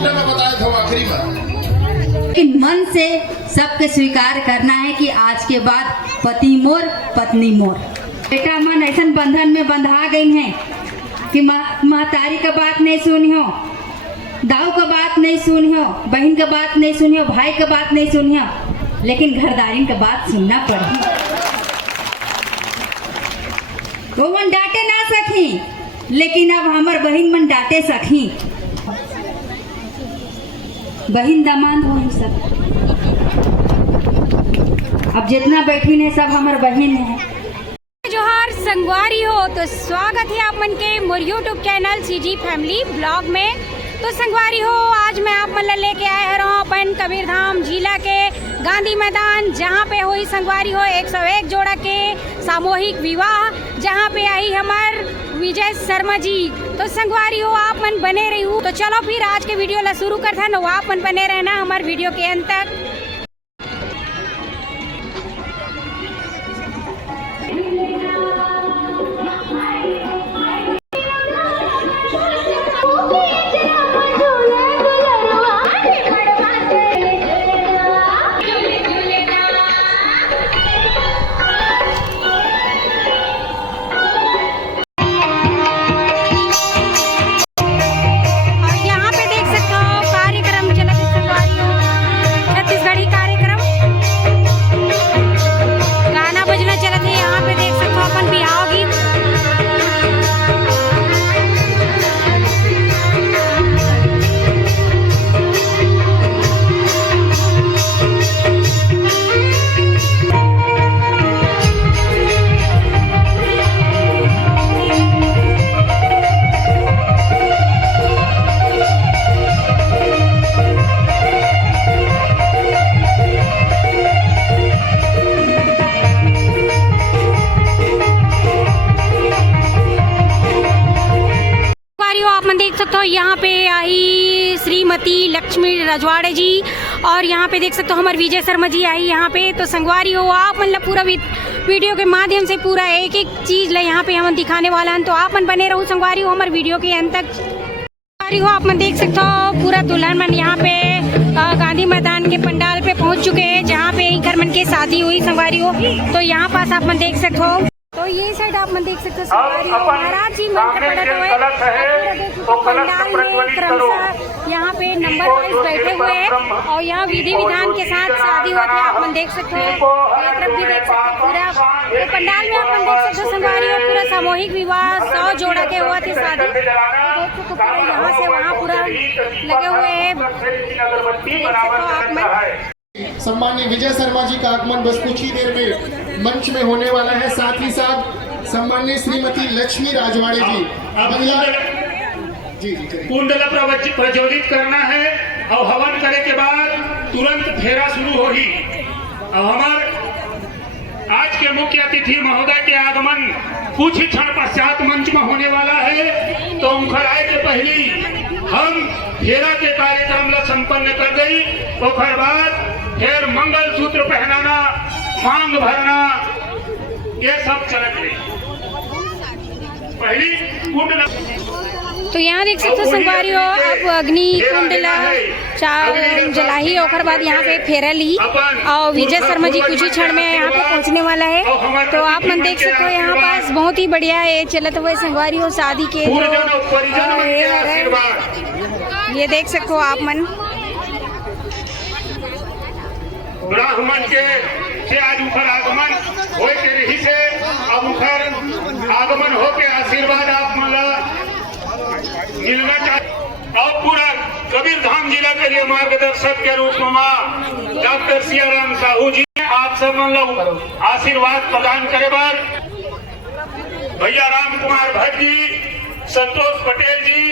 छूटा में बताया था आखिरी बार। लेकिन मन से सबके स्वीकार करना है कि आज के बाद पति मोर पत्नी मोर। बेटा मन ऐसा बंधन में बंधा गई है कि महतारी का बात नहीं सुनियो, दाऊ का बात नहीं सुनियो, बहन का बात नहीं सुनियो, भाई का बात नहीं सुनियो, लेकिन घरदारी का बात सुनना पड़ी। वो मन डांटे ना सकी, लेकिन अब हमार बहन मन डांटे सकी। बहन दामाद हो ही सब, अब जितना बैठी है सब हमार बहन है। जोहार संगवारी हो, तो स्वागत है आप मन के मोर YouTube channel CG family blog में। तो संगवारी हो, आज मैं आप मन लेके आए रहा हूँ अपन कबीरधाम जिला के गांधी मैदान, जहाँ पे हुई संगवारी हो 101 जोड़ा के सामूहिक विवाह, जहाँ पे आई हमार विजय शर्मा जी। तो संगवारी हो, आप मन बने रही हूँ। तो चलो फिर आज के वीडियो ला शुरू करता है, आप मन बने रहना हमारे वीडियो के अंत तक। तो यहाँ पे आई श्रीमती लक्ष्मी रजवाड़े जी, और यहाँ पे देख सकते हो हमारे विजय शर्मा जी आई यहाँ पे। तो संगवारी हो, आप मतलब पूरा वीडियो के माध्यम से पूरा एक एक चीज़ ले यहाँ पे हम दिखाने वाला हैं। तो आप मन बने रहो संगवारी हो हमारे वीडियो के अंत तक। संगवारी हो, आप मन देख सकते हो पूरा दुल्हन मन यहाँ पे गांधी मैदान के पंडाल पे पहुँच चुके हैं, जहाँ पे घर मन की शादी हुई संगवारी हो। तो यहाँ पास आप मन देख सकते हो, तो ये साइड आप मन देख सकते हो महाराज जी मंत्र पढ़त हुए, तो पंडाल में क्रमशः यहाँ पे नंबर वाइज बैठे हुए हैं, और यहाँ विधि विधान के साथ शादी होती है। आप मन देख सकते हो, ये तरफ भी देख सकते हो पूरा तो पंडाल में आप मन देख सकते हो संगवारी हो पूरा सामूहिक विवाह 100 जोड़ा के हुआ थी शादी। देख सकते हो पूरा यहाँ से वहाँ पूरा लगे हुए हैं, देख सकते हो आप मन। सम्माननीय विजय शर्मा जी का आगमन बस कुछ ही देर में मंच में होने वाला है। साथ ही साथ सम्माननीय श्रीमती लक्ष्मी राजवाड़े जी कुंडला प्रज्वलित करना है, और हवन करे के बाद तुरंत फेरा शुरू होगी। और हमारे आज के मुख्य अतिथि महोदय के आगमन कुछ ही क्षण पश्चात मंच में होने वाला है। तो उनकर आए के पहले हम फेरा के कार्यक्रम ला संपन्न कर गई, और बाद फिर मंगल सूत्र पहनाना, मांग भरना, ये सब चलत रही। पहली कुंडला तो यहाँ देख सकते हो संगवारी हो, अब अग्नि कुंडला जलाही, और बाद यहाँ पे फेरा ली, और विजय शर्मा जी कुछ ही क्षण में यहाँ पे पहुँचने वाला है। तो आप मन देख सकते हो यहाँ पास बहुत ही बढ़िया है चलत हुए संगवारी हो शादी के ये देख सकते हो आप मन। ब्राह्मण के आज उखर आगमन हो के रही से, अब उखर आगमन हो के आशीर्वाद आप मला मिलना चाहिए। और पूरा कबीरधाम जिला के लिए मार्गदर्शक के रूप में डॉक्टर सियाराम साहू जी आप सब मतलब आशीर्वाद प्रदान करे बार भैया राम कुमार भट्ट जी, संतोष पटेल जी,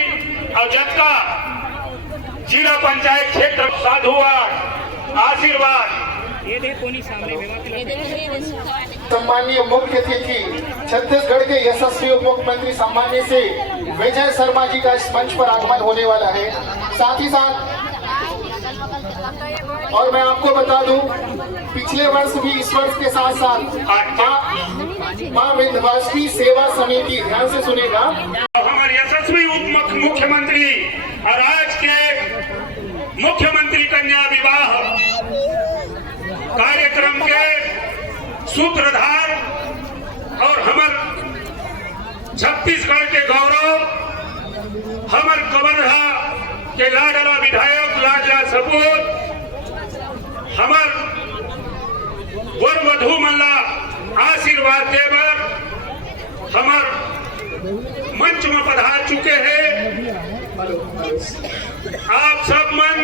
और जतका जिला पंचायत क्षेत्र साधुवाद आशीर्वाद। सम्माननीय मुख्य अतिथि छत्तीसगढ़ के यशस्वी उप मुख्यमंत्री सम्मान्य से विजय शर्मा जी का इस मंच पर आगमन होने वाला है। साथ ही साथ और मैं आपको बता दूं, पिछले वर्ष भी इस वर्ष के साथ साथ मां विंध्यवासिनी सेवा समिति, ध्यान से सुनेगा, हमारे यशस्वी उप मुख्यमंत्री और आज के सूत्रधार और हमर छत्तीसगढ़ के गौरव हमर कवर्धा के लाडला विधायक लाडला सपूत हमर वर वधु मल्ला आशीर्वाद देवर हमर मंच में पधार चुके हैं। आप सब मन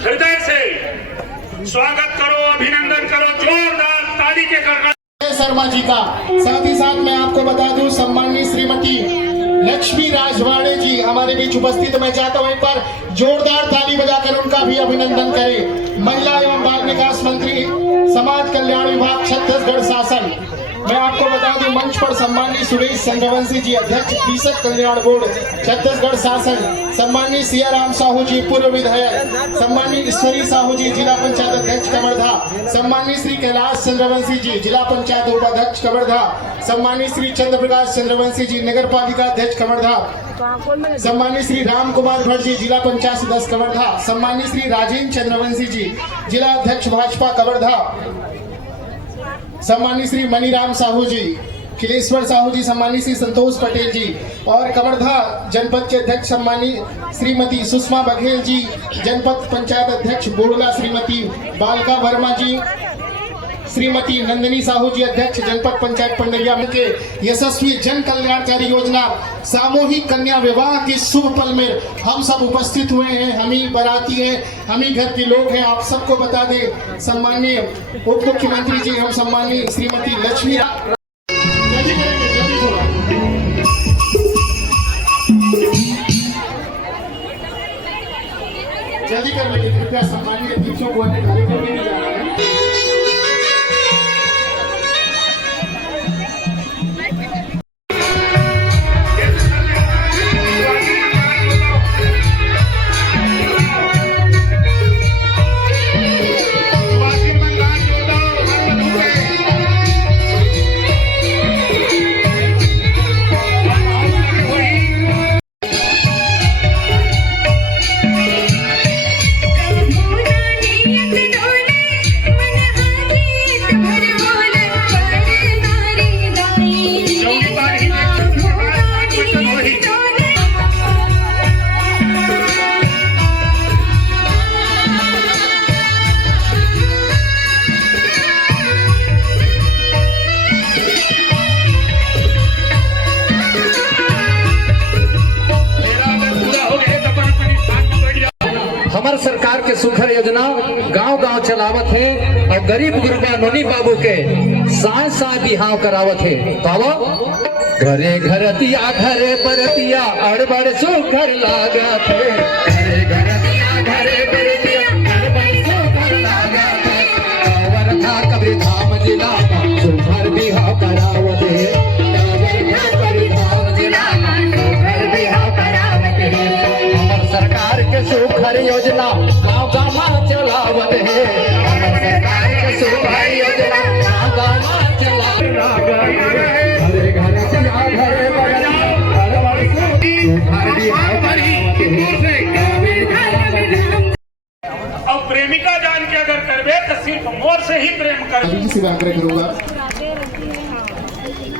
हृदय से स्वागत करो, अभिनंदन करो, जोरदार ताली के करना शर्मा जी का। साथ ही साथ मैं आपको बता दूं सम्माननीय श्रीमती लक्ष्मी राजवाड़े जी हमारे बीच उपस्थित। मैं चाहता हूं एक बार जोरदार ताली बजाकर उनका भी अभिनंदन करें। महिला एवं बाल विकास मंत्री समाज कल्याण विभाग छत्तीसगढ़ शासन। मैं आपको बता दूं मंच पर सम्माननीय सुरेश चंद्रवंशी जी अध्यक्ष कृषक कल्याण बोर्ड छत्तीसगढ़ शासन, सम्माननीय सियाराम साहू जी पूर्व विधायक, सम्माननीय ईश्वरी साहू जी जिला पंचायत अध्यक्ष कवर्धा, सम्माननीय श्री कैलाश चंद्रवंशी जी जिला पंचायत उपाध्यक्ष कवर्धा, सम्माननीय श्री चंद्र प्रकाश चंद्रवंशी जी नगर पालिका अध्यक्ष कवर्धा, सम्माननीय श्री राम कुमार भट्ट जी जिला पंचायत सदस्य कवर्धा, सम्माननीय श्री राजेंद्र चंद्रवंशी जी जिला अध्यक्ष भाजपा कवर्धा, सम्माननीय श्री मनीराम साहू जी, खिलेश्वर साहू जी, सम्माननीय श्री संतोष पटेल जी और कवर्धा जनपद के अध्यक्ष सम्माननीय श्रीमती सुषमा बघेल जी, जनपद पंचायत अध्यक्ष बोड़ला श्रीमती बालका वर्मा जी, श्रीमती नंदिनी साहू जी अध्यक्ष जनपद पंचायत पंडरिया के यशस्वी जन कल्याणकारी योजना सामूहिक कन्या विवाह के शुभ पल में हम सब उपस्थित हुए हैं। हम ही बाराती हैं, हम ही घर के लोग हैं। आप सबको बता दें सम्माननीय उप मुख्यमंत्री जी हम सम्माननीय श्रीमती लक्ष्मी जल्दी कर लेंगे कृपया सम्माननीय अतिथियों को अन्य कार्यक्रम में जाना है। हमार सरकार के सुखर योजना गांव-गांव चलावत है और गरीब गुरबा नोनी बाबू के साथ बिहाव करावत है। बाबा घरे घरतिया घरे बरतिया अड़बड़ सुखर लागत है। घरे घरतिया घरे बरतिया अड़बड़ सुखर लागत है। कवर्धा कबीर धाम जिला सुखर बिहाव करावत है। कवर्धा कबीर धाम जिला सुखर बिहाव करावत है। हमार सरकार के सुखर योजना गाँव गाँव चलावत है। हमार सरकार के सुखर योजना गाँव गाँव चलावत है। घरे घरे घरे और प्रेमिका जान के अगर करबे तो सिर्फ मोर से ही प्रेम कर। अभी से आग्रह करूंगा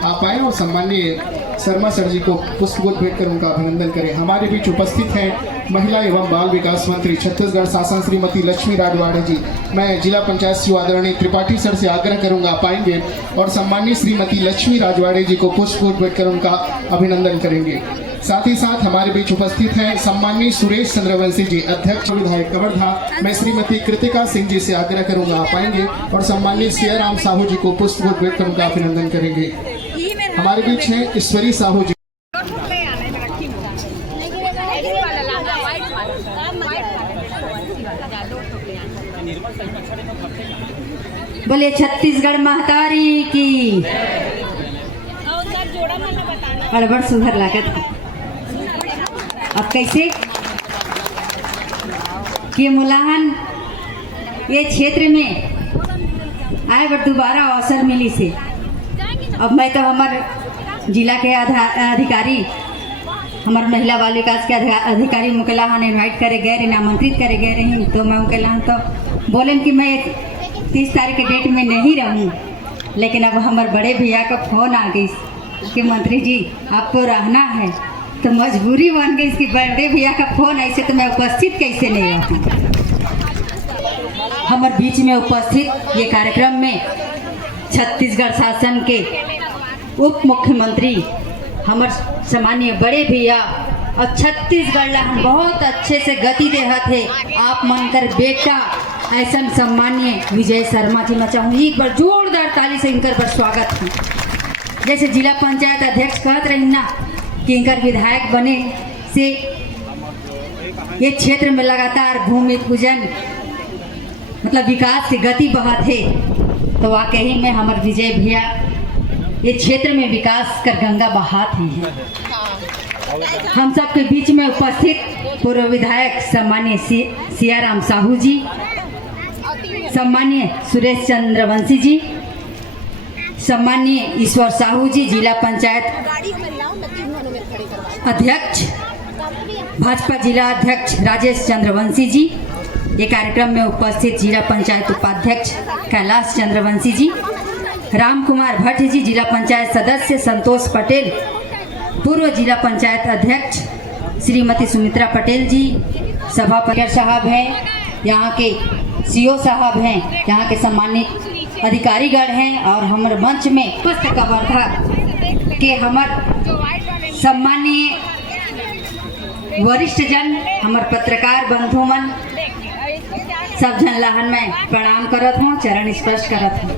आप आए और सम्माननीय शर्मा सर जी को पुष्पगुच्छ भेंट कर उनका अभिनंदन करें। हमारे बीच उपस्थित हैं महिला एवं बाल विकास मंत्री छत्तीसगढ़ शासन श्रीमती लक्ष्मी राजवाड़े जी। मैं जिला पंचायत सचिव आदरणीय त्रिपाठी सर से आग्रह करूंगा आप आएंगे और सम्माननीय श्रीमती लक्ष्मी राजवाड़े जी को पुष्पगुच्छ भेंट कर उनका अभिनंदन करेंगे। साथ ही साथ हमारे बीच उपस्थित हैं सम्माननीय सुरेश चंद्रवंशी जी अध्यक्ष विधायक कवर्धा। मैं श्रीमती कृतिका सिंह जी से आग्रह करूंगा आप आएंगे और सम्माननीय सियाराम साहू जी को पुष्पगुच्छ भेंट कर उनका अभिनंदन करेंगे। हमारे बीच हैं ईश्वरी साहू जी। बोले छत्तीसगढ़ महतारी की। बड़ सुधर लागत अब कैसे कि मुलाहन ये क्षेत्र में आए बट दोबारा अवसर मिली से अब मैं तो हमारे जिला के अधिकारी हमारे महिला बाल विकास के अधिकारी मुकेलाहन इन्वाइट करे गए रहे, आमंत्रित करे गए रही। तो मैं मुकेलाहन तो बोले कि मैं 30 तारीख के डेट में नहीं रहूँ लेकिन अब हमारे बड़े भैया का फोन आ गई कि मंत्री जी आपको रहना है, तो मजबूरी बन गई कि बड़े भैया का फोन ऐसे तो मैं उपस्थित कैसे नहीं होती। हमारे बीच में उपस्थित ये कार्यक्रम में छत्तीसगढ़ शासन के उप मुख्यमंत्री हमारे सामान्य बड़े भैया और छत्तीसगढ़ ला बहुत अच्छे से गति देहत है आप मानकर बेटा ऐसा सम्मान्य विजय शर्मा जी। मैं चाहूँगी एक बार जोरदार ताली से इनकर पर स्वागत है। जैसे जिला पंचायत अध्यक्ष कहत रही ना कि इनकर विधायक बने से ये क्षेत्र में लगातार भूमि पूजन मतलब विकास की गति बढ़त है, तो वाकई में हमारे विजय भैया ये क्षेत्र में विकास कर गंगा बहात ही है। हम सबके बीच में उपस्थित पूर्व विधायक सम्मान्य सियाराम साहू जी, सम्मान्य सुरेश चंद्र वंशी जी, सम्मान्य ईश्वर साहू जी जिला पंचायत अध्यक्ष, भाजपा जिला अध्यक्ष राजेश चंद्रवंशी जी, ये कार्यक्रम में उपस्थित जिला पंचायत उपाध्यक्ष कैलाश चंद्रवंशी जी, राम कुमार भट्ट जी जिला पंचायत सदस्य, संतोष पटेल पूर्व जिला पंचायत अध्यक्ष, श्रीमती सुमित्रा पटेल जी सभापति साहब हैं, यहाँ के सीओ साहब हैं, यहाँ के सम्मानित अधिकारीगण हैं और हमारे मंच में उपस्थित कवर्धा के हमारे सम्मानीय वरिष्ठ जन, हमारे पत्रकार बंधुमन सब जन लहन में प्रणाम करत हूँ, चरण स्पर्श करत हूँ।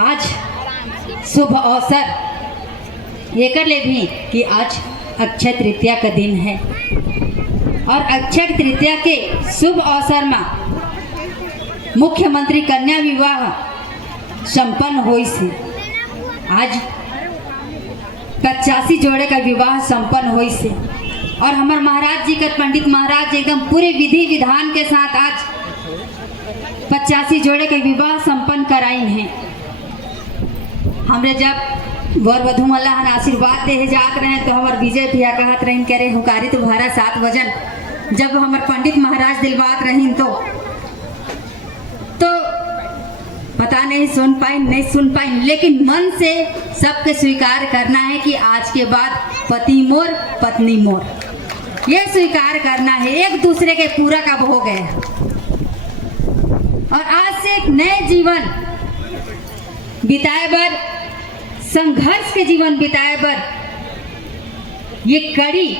आज शुभ अवसर ये कर ले भी कि आज अक्षय तृतीया का दिन है और अक्षय तृतीया के शुभ अवसर में मुख्यमंत्री कन्या विवाह संपन्न हुई से आज 85 जोड़े का विवाह संपन्न हुई से और हमारे महाराज जी का पंडित महाराज एकदम पूरे विधि विधान के साथ आज 85 जोड़े के विवाह संपन्न कराइन हैं। हमरे जब वर वधु मल्लाहन आशीर्वाद दे जात रहे तो हमारे विजय भैया कहत रहीन करे हुकारी तो भरा 7 वजन। जब हमारे पंडित महाराज दिलवात रहीन तो पता नहीं सुन पाई, लेकिन मन से सबके स्वीकार करना है कि आज के बाद पति मोर पत्नी मोर, ये स्वीकार करना है। एक दूसरे के पूरा कब हो गए और आज से एक नए जीवन बिताए बर, संघर्ष के जीवन बिताए बर ये कड़ी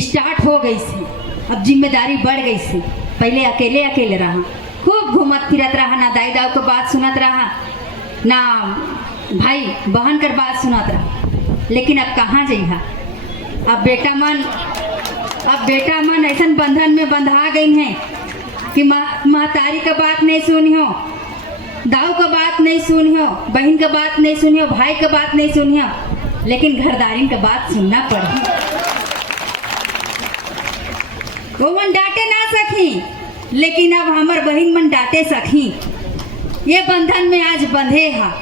स्टार्ट हो गई सी। अब जिम्मेदारी बढ़ गई सी। पहले अकेले रहा, खूब घूमत फिरत रहा, ना दाई दाऊ को बात सुनत रहा, ना भाई बहन कर बात सुनत रहा। लेकिन अब कहाँ जइहा, अब बेटा मन ऐसा बंधन में बंधा गई हैं कि महतारी का बात नहीं सुनियो, दाऊ का बात नहीं सुनियो, बहन का बात नहीं सुनियो, भाई का बात नहीं सुनियो, लेकिन घरदारी का बात सुनना पड़ी। वो मन डांटे ना सकी, लेकिन अब हमार बहन मन डांटे सकी। ये बंधन में आज बंधे हा,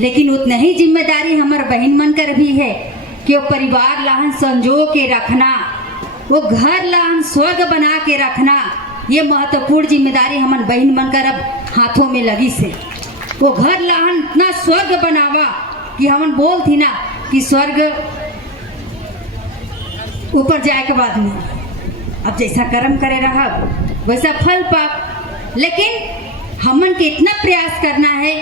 लेकिन उतना ही जिम्मेदारी हमार बहन मन कर भी है कि वो परिवार लाहन संजो के रखना, वो घर लाहन स्वर्ग बना के रखना, ये महत्वपूर्ण जिम्मेदारी हमन बहन मन कर अब हाथों में लगी से। वो घर लाहन इतना स्वर्ग बनावा कि हमन बोल थी ना कि स्वर्ग ऊपर जाए के बाद में अब जैसा कर्म करे रहा वैसा फल पाप। लेकिन हमन के इतना प्रयास करना है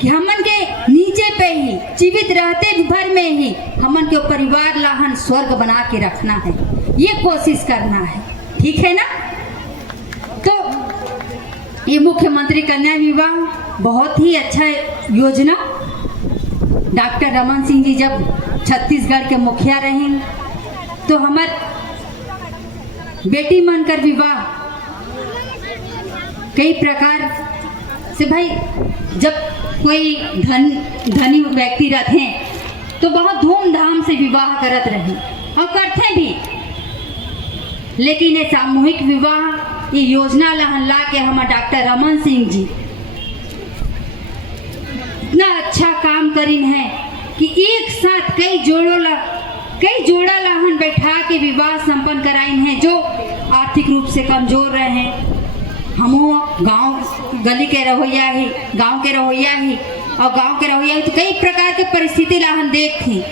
कि हमन के नीचे पे ही जीवित रहते भर में ही हमन के परिवार लाहन स्वर्ग बना के रखना है, ये कोशिश करना है। ठीक है ना? तो ये मुख्यमंत्री कन्या विवाह बहुत ही अच्छा योजना। डॉक्टर रमन सिंह जी जब छत्तीसगढ़ के मुखिया रहे तो हमार बेटी मनकर विवाह कई प्रकार से, भाई जब कोई धनी व्यक्ति रहते तो बहुत धूमधाम से विवाह करत रहे और करते भी, लेकिन ये सामूहिक विवाह ये योजना ला के हमारे डॉक्टर रमन सिंह जी इतना अच्छा काम करीन है कि एक साथ कई जोड़ा लाहन बैठा के विवाह संपन्न कराइन हैं जो आर्थिक रूप से कमजोर रहे हैं। हम गांव गली के रहोइया ही, गांव के रहोइया ही, और गांव के रहोइया ही तो कई प्रकार के परिस्थिति ला हम देख थी।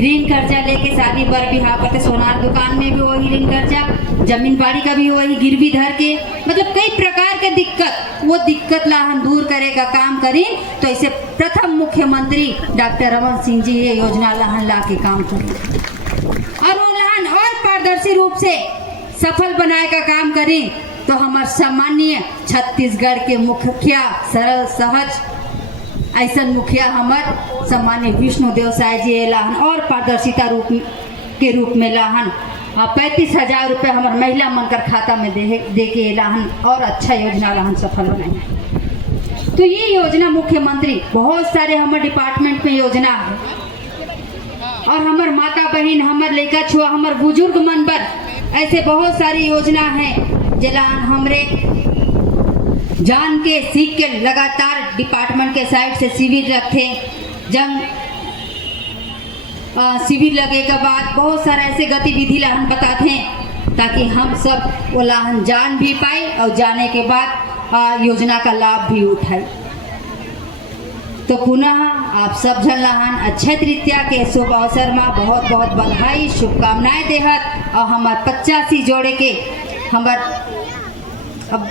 ऋण कर्जा लेके शादी बर बिहाव करते, सोनार दुकान में भी वही ऋण कर्जा, जमीन बाड़ी का भी वही गिरवी धर के, मतलब कई प्रकार के दिक्कत, वो दिक्कत ला हम दूर करे का काम करी। तो ऐसे प्रथम मुख्यमंत्री डॉक्टर रमन सिंह जी ये योजना लहन ला के काम करी और वो लहन और पारदर्शी रूप से सफल बनाए का काम करी। तो हमारे सामान्य छत्तीसगढ़ के मुखिया सरल सहज ऐसा मुखिया हमार सामान्य विष्णुदेव साय जी लाहन और पारदर्शिता के रूप में लाहन 35,000 रुपये हमारे महिला मनकर खाता में दे के लाहन और अच्छा योजना लाहन सफल बनाए। तो ये योजना मुख्यमंत्री बहुत सारे हमारे डिपार्टमेंट में योजना है और हमार माता बहन, हमार लड़का छुआ, हमार बुजुर्ग मन पर ऐसे बहुत सारी योजना है जलान हमरे जान के सीख के लगातार डिपार्टमेंट के साइड से शिविर रखे। जंग शिविर लगे के बाद बहुत सारा ऐसे गतिविधि लाहन बताते हैं ताकि हम सब वो लाहन जान भी पाए और जाने के बाद योजना का लाभ भी उठाए। तो पुनः आप सब जन लाहन अक्षय तृतीया के शुभ अवसर में बहुत बहुत बधाई शुभकामनाएं देहत और हमार 85 जोड़े के हमार अब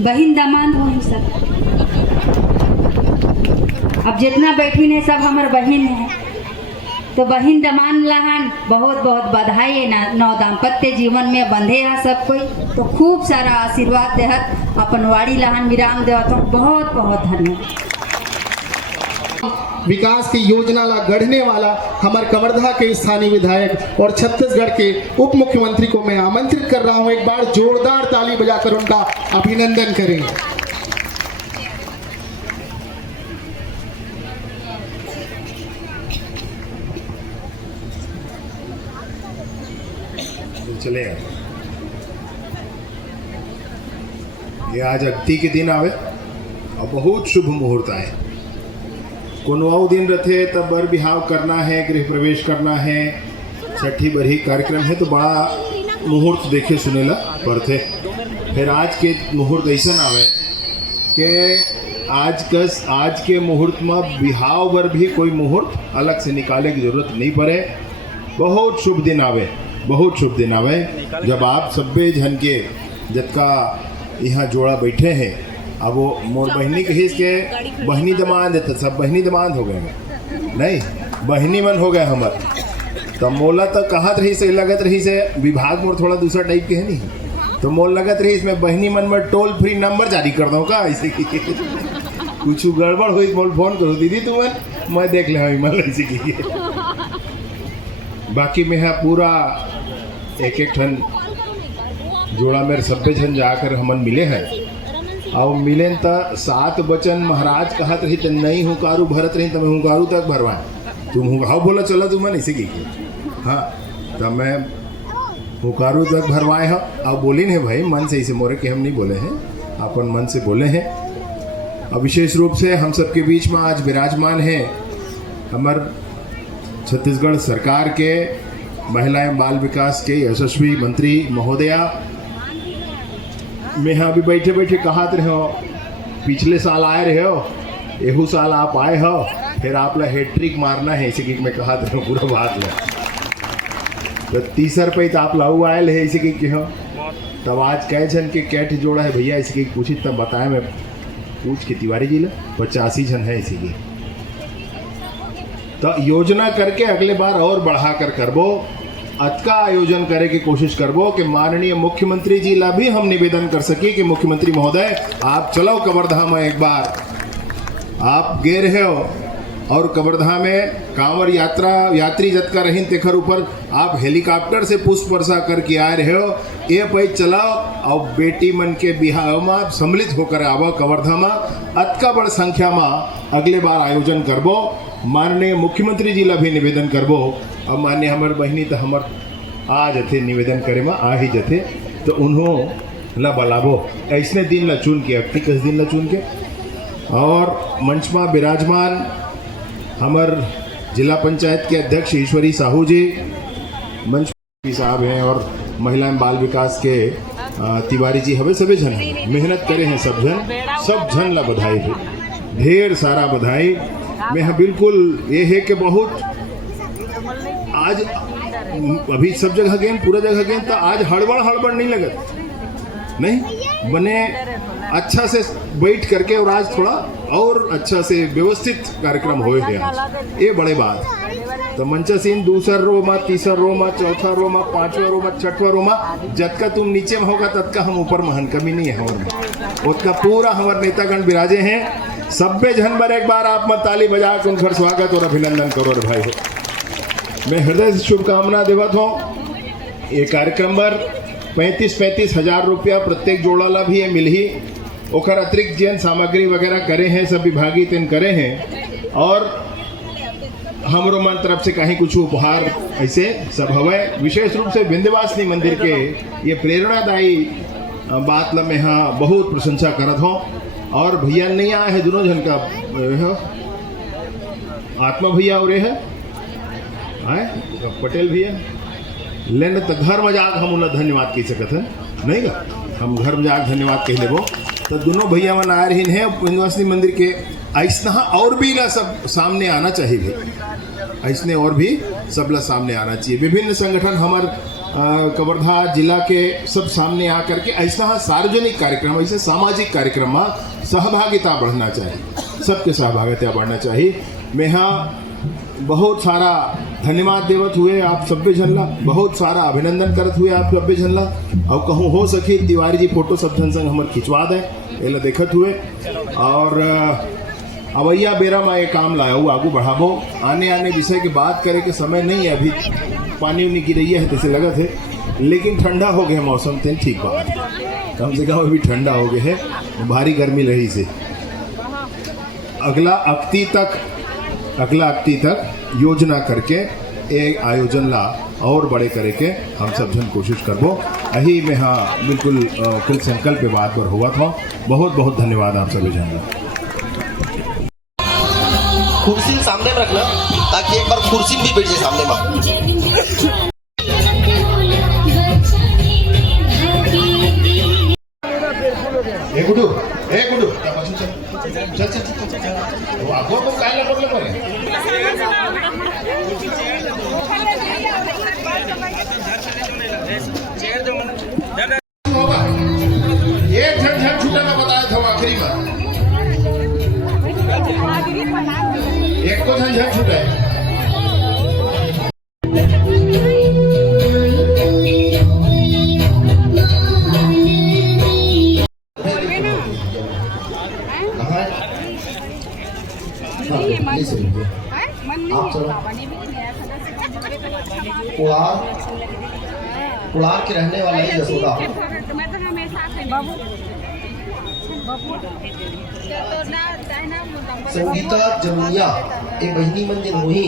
बहिन दामाद हो ही सब, अब जितना बैठी है सब हमार बहिन है। तो बहिन दमान लहान बहुत बहुत बधाई है। नौ दाम्पत्य जीवन में बंधे है सब कोई, तो खूब सारा आशीर्वाद देहत अपन वाड़ी लहान विराम देवत हूँ। बहुत बहुत धन्यवाद। विकास की योजना ला गढ़ने वाला हमारे कवर्धा के स्थानीय विधायक और छत्तीसगढ़ के उप मुख्यमंत्री को मैं आमंत्रित कर रहा हूं, एक बार जोरदार ताली बजाकर उनका अभिनंदन करें। चले ये आज अगती के दिन आवे और बहुत शुभ मुहूर्त आए। कोनो दिन रथे तब बर बिहाव करना है, गृह प्रवेश करना है, छठी बरही कार्यक्रम है तो बड़ा मुहूर्त देखे सुनेला पड़ते। फिर आज के मुहूर्त ऐसा आवे कि आज के मुहूर्त में बिहाव बर भी कोई मुहूर्त अलग से निकाले की जरूरत नहीं पड़े। बहुत शुभ दिन आवे, बहुत शुभ दिन आवे जब आप सब्बे झन के जतका यहाँ जोड़ा बैठे हैं। अब वो मोर बहनी कहिस के बहनी दमाद है तो सब बहनी दमाद हो गए, नहीं बहनी मन हो गए हमार। तो मोला तो कहत रही से लगत रही से विभाग मोर थोड़ा दूसरा टाइप के है नहीं, तो मोल लगत रही इसमें बहनी मन में टोल फ्री नंबर जारी कर दूँ का, ऐसे की कुछ गड़बड़ हुई मोल फोन करो दीदी तुम मैं देख ले मन ऐसे की। बाकी में है पूरा एक एक ठन जोड़ा मेरे सब्बे झन जाकर हमन मिले हैं और मिले तो 7 बचन महाराज कहत रही तो नहीं हुकारू भरत रही तो मैं हुकारू तक भरवाए। तुम हुकाऊ बोला चला तुम मन इसी की हाँ, तो मैं हुकारू तक भरवाए हो और बोली नहीं भाई मन से इसे मोरे के हम नहीं बोले हैं, अपन मन से बोले हैं। और विशेष रूप से हम सबके बीच में आज विराजमान है हमार छत्तीसगढ़ सरकार के महिला एवं बाल विकास के यशस्वी मंत्री महोदया। मैं यहाँ अभी बैठे बैठे कहात रहे हो, पिछले साल आए रहे हो, एहू साल आप आए हो, फिर आप ला हैट्रिक मारना है इसी की मैं कहात रहे हो पूरा बात ले। तो 30 रुपये तो आप लाऊ आए है इसी की हो, तब आज कै जन के कैठ जोड़ा है भैया इसी की पूछी तब बताए। मैं पूछ के तिवारी जी ला 85 जन है इसी की। तो योजना करके अगले बार और बढ़ा कर करबो, अतका आयोजन करे की कोशिश करबो कि माननीय मुख्यमंत्री जी ला भी हम निवेदन कर सके कि मुख्यमंत्री महोदय आप चलो कवर्धा में एक बार। आप गए रहे हो और कवर्धा में कांवर यात्री जतका रहीन तेखर ऊपर आप हेलीकॉप्टर से पुष्प वर्षा करके आए रहे हो। ये पैज चलाओ और बेटी मन के बिहाव में सम्मिलित होकर आवो कवर्धा में। अतका बड़ संख्या में अगले बार आयोजन करबो। माननीय मुख्यमंत्री जी ला भी निवेदन करबो और माननीय हमार बहनी तो हमार आ जथे निवेदन करे में आ ही जथे, तो उन्हों ला बलाबो ऐसने दिन ला चुन के, अब किस दिन ला चुन के। और मंच में विराजमान हमार जिला पंचायत के अध्यक्ष ईश्वरी साहू जी मंच साहब हैं और महिला एवं बाल विकास के तिवारी जी हवे सभी जन मेहनत करे हैं सब जन ला बधाई हो, ढेर सारा बधाई। मैं हाँ बिल्कुल ये है कि बहुत आज अभी सब जगह गए पूरा जगह गए तो आज हड़बड़ नहीं लगत, नहीं बने अच्छा से बैठ करके और आज थोड़ा और अच्छा से व्यवस्थित कार्यक्रम होए हैं आज, ये बड़े बात। तो मंचासीन दूसरा रो मा, तीसरा रो मा, चौथा रो मा, पांचवा रो मा, छठवा रो मा, जतका तुम नीचे में होगा ततका हम ऊपर महन कमी नहीं है हमारे उसका पूरा हमारे नेतागण विराजे हैं। सब्बे जन बर एक बार आप मत ताली बजा के उनका स्वागत और अभिनंदन करो रे भाई हो। मैं हृदय से शुभकामना देवत हूँ। ये कार्यक्रम पर 35 हजार रुपया प्रत्येक जोड़ाला भी है मिल ही ओकर अतिरिक्त जैन सामग्री वगैरह करे हैं, सब विभागी तेन करे हैं और हमरो मन तरफ से कहीं कुछ उपहार ऐसे सब हवे। विशेष रूप से विंध्यवासिनी मंदिर के ये प्रेरणादायी बात ला मैं हाँ बहुत प्रशंसा करत हूँ। और भैया नहीं आए हैं दोनों जन का आत्मा भैया और है पटेल भैया लेने तो घर में जाकर हम उन्हें धन्यवाद कह सकते हैं नहीं का, हम घर में जाकर धन्यवाद कह लेबो। तो दोनों भैया मन आ रही हैं विंध्यवासिनी मंदिर के, ऐसा और भी ला सब सामने आना चाहिए, ऐसने और भी सब ला सामने आना चाहिए। विभिन्न संगठन हमारे कवर्धा जिला के सब सामने आ करके ऐसा सार्वजनिक कार्यक्रम ऐसे सामाजिक कार्यक्रम में सहभागिता बढ़ना चाहिए, सबके सहभागिता बढ़ना चाहिए। मैं हाँ बहुत सारा धन्यवाद देवत हुए आप सभ्य जनला, बहुत सारा अभिनंदन करत हुए आप सभ्य जनला। और कहूँ हो सके तिवारी जी फोटो सब जन संग हमारे खिंचवा दें ये देखत हुए। और अवैया बेरा में ये काम लाया हुआ आगू बढ़ाबो, आने विषय की बात करे के समय नहीं है, अभी पानी उनी गिरई है जैसे लगा थे, लेकिन ठंडा हो गया मौसम तेन ठीक बात, कम से कम अभी ठंडा हो गए है, भारी गर्मी रही से। अगला अक्ति तक योजना करके एक आयोजन ला और बड़े करे के हम सब जन कोशिश करबो। यही में हाँ बिल्कुल कुल संकल्प पे बात पर हुआ था। बहुत बहुत धन्यवाद आप सभी जन। कुर्सी सामने में रखना ताकि एक बार कुर्सी भी बैठ जाए सामने में। ए गुडू चल वो आगो को काय लगले परे एक झन छूटा का बताया था आखिरी में एक को झन छूटा है। पुलार के रहने वाला है यशोदा। संगीता जमुनिया एक बहिनी मंदिर हुई